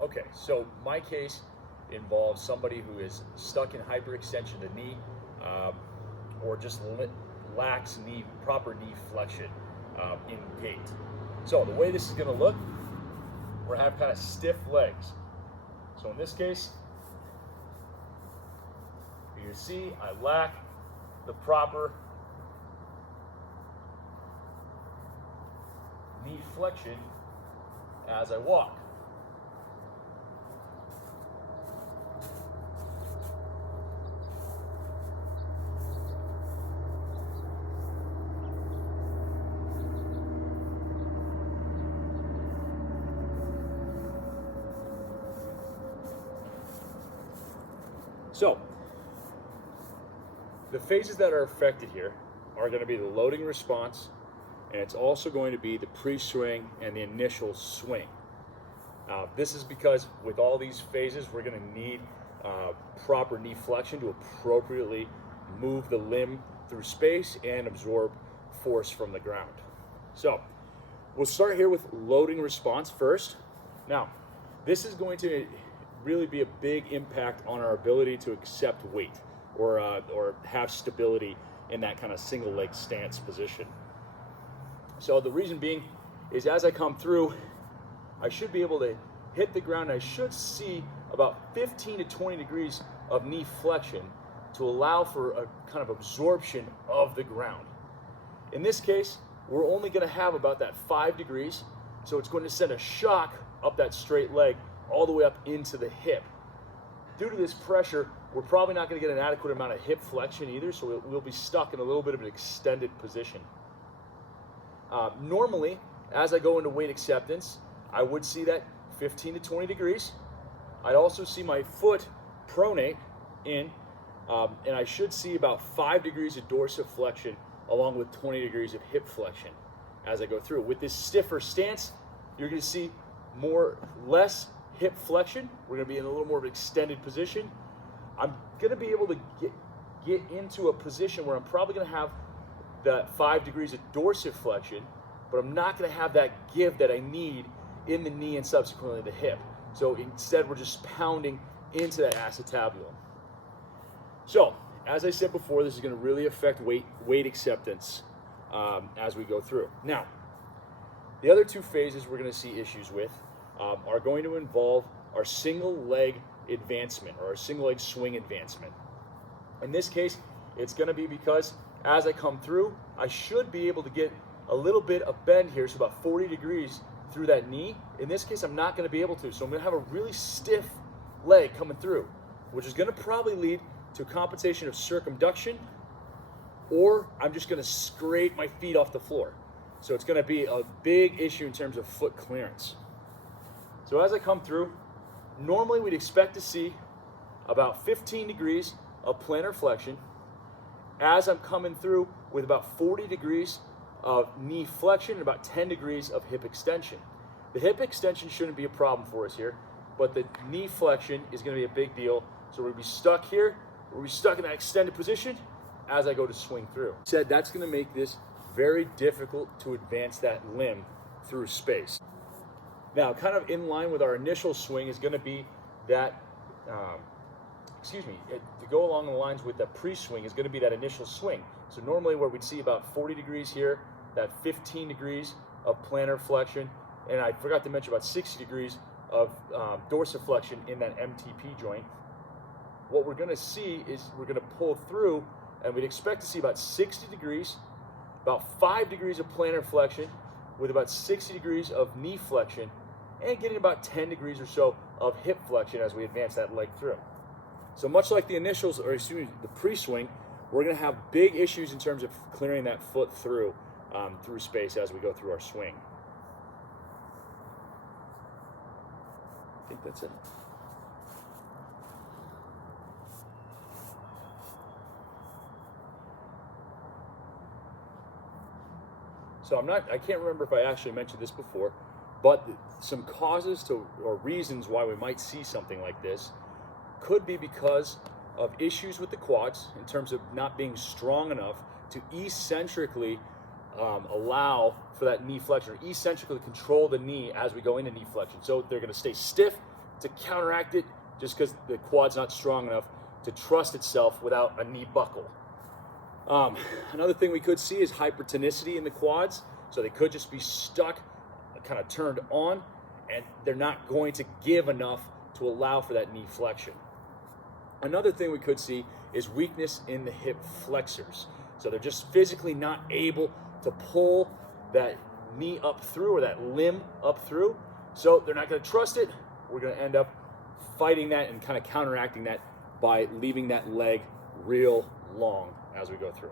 Okay, so my case involves somebody who is stuck in hyperextension of the knee, um, or just lacks proper knee flexion in gait. So the way this is going to look, we're going to have kind of stiff legs. So in this case, you can see I lack the proper knee flexion as I walk. So, the phases that are affected here are going to be the loading response, and it's also going to be the pre-swing and the initial swing. This is because with all these phases, we're going to need proper knee flexion to appropriately move the limb through space and absorb force from the ground. So, we'll start here with loading response first. Now, this is going to really be a big impact on our ability to accept weight or have stability in that kind of single leg stance position. So the reason being is as I come through, I should be able to hit the ground. I should see about 15 to 20 degrees of knee flexion to allow for a kind of absorption of the ground. In this case, we're only going to have about that 5 degrees, so it's going to send a shock up that straight leg all the way up into the hip. Due to this pressure, we're probably not going to get an adequate amount of hip flexion either, so we'll be stuck in a little bit of an extended position. Normally, as I go into weight acceptance, I would see that 15 to 20 degrees. I'd also see my foot pronate in, and I should see about 5 degrees of dorsiflexion along with 20 degrees of hip flexion as I go through. With this stiffer stance, you're going to see less hip flexion. We're going to be in a little more of an extended position. I'm going to be able to get into a position where I'm probably going to have that 5 degrees of dorsiflexion, but I'm not going to have that give that I need in the knee and subsequently the hip. So instead, we're just pounding into that acetabulum. So, as I said before, this is going to really affect weight acceptance as we go through. Now, the other two phases we're going to see issues with are going to involve our single leg advancement or our single leg swing advancement. In this case, it's going to be because as I come through, I should be able to get a little bit of bend here, so about 40 degrees through that knee. In this case, I'm not going to be able to, so I'm going to have a really stiff leg coming through, which is going to probably lead to compensation of circumduction, or I'm just going to scrape my feet off the floor. So it's going to be a big issue in terms of foot clearance. So as I come through, normally we'd expect to see about 15 degrees of plantar flexion as I'm coming through with about 40 degrees of knee flexion and about 10 degrees of hip extension. The hip extension shouldn't be a problem for us here, but the knee flexion is going to be a big deal. So we're going to be stuck here, we're going to be stuck in that extended position as I go to swing through. That's going to make this very difficult to advance that limb through space. Now, kind of in line with our initial swing is going to be that, to go along the lines with that pre-swing is going to be that initial swing. So normally where we'd see about 40 degrees here, that 15 degrees of plantar flexion, and I forgot to mention about 60 degrees of dorsiflexion in that MTP joint. What we're going to see is we're going to pull through, and we'd expect to see about 60 degrees, about 5 degrees of plantar flexion with about 60 degrees of knee flexion, and getting about 10 degrees or so of hip flexion as we advance that leg through. So much like the pre-swing, we're going to have big issues in terms of clearing that foot through space as we go through our swing. I think that's it. So I can't remember if I actually mentioned this before, but some causes or reasons why we might see something like this could be because of issues with the quads in terms of not being strong enough to eccentrically allow for that knee flexion, or eccentrically control the knee as we go into knee flexion. So they're going to stay stiff to counteract it just because the quad's not strong enough to trust itself without a knee buckle. Another thing we could see is hypertonicity in the quads. So they could just be stuck, kind of turned on, and they're not going to give enough to allow for that knee flexion. Another thing we could see is weakness in the hip flexors. So they're just physically not able to pull that knee up through or that limb up through. So they're not going to trust it. We're going to end up fighting that and kind of counteracting that by leaving that leg real long as we go through.